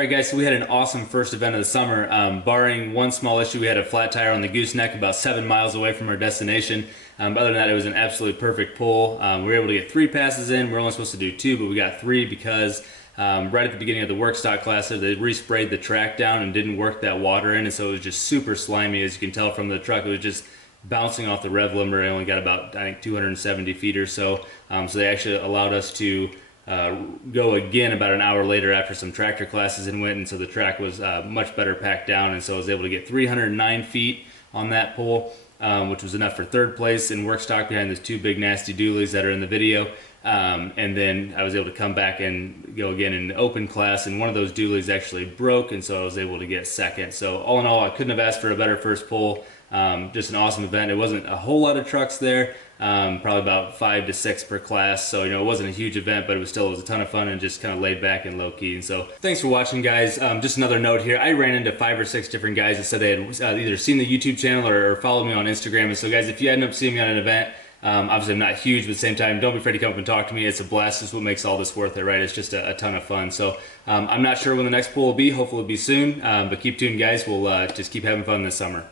All right, guys, so we had an awesome first event of the summer. Barring one small issue, we had a flat tire on the gooseneck about 7 miles away from our destination. Other than that, it was an absolutely perfect pull. We were able to get 3 passes in. We're only supposed to do 2, but we got 3 because right at the beginning of the work stock class, they resprayed the track down and didn't work that water in, and so it was just super slimy. As you can tell from the truck, it was just bouncing off the rev limiter. It only got about, I think, 270 feet or so. So they actually allowed us to go again about an hour later after some tractor classes and went, and so the track was much better packed down, and so I was able to get 309 feet on that pull, which was enough for 3rd place in work stock behind those 2 big nasty dualies that are in the video. And then I was able to come back and go again in open class, and one of those dualies actually broke, and so I was able to get 2nd. So all in all, I couldn't have asked for a better first pull. Just an awesome event. It wasn't a whole lot of trucks there, probably about 5 to 6 per class, so it wasn't a huge event, but it was a ton of fun and just kind of laid back and low key. And so thanks for watching, guys. Just another note here, I ran into 5 or 6 different guys that said they had either seen the YouTube channel or followed me on Instagram. And so guys, if you end up seeing me on an event Obviously, I'm not huge, but at the same time, don't be afraid to come up and talk to me. It's a blast. It's what makes all this worth it, right? It's just a ton of fun. So I'm not sure when the next pool will be. Hopefully it'll be soon, but keep tuned, guys. We'll just keep having fun this summer.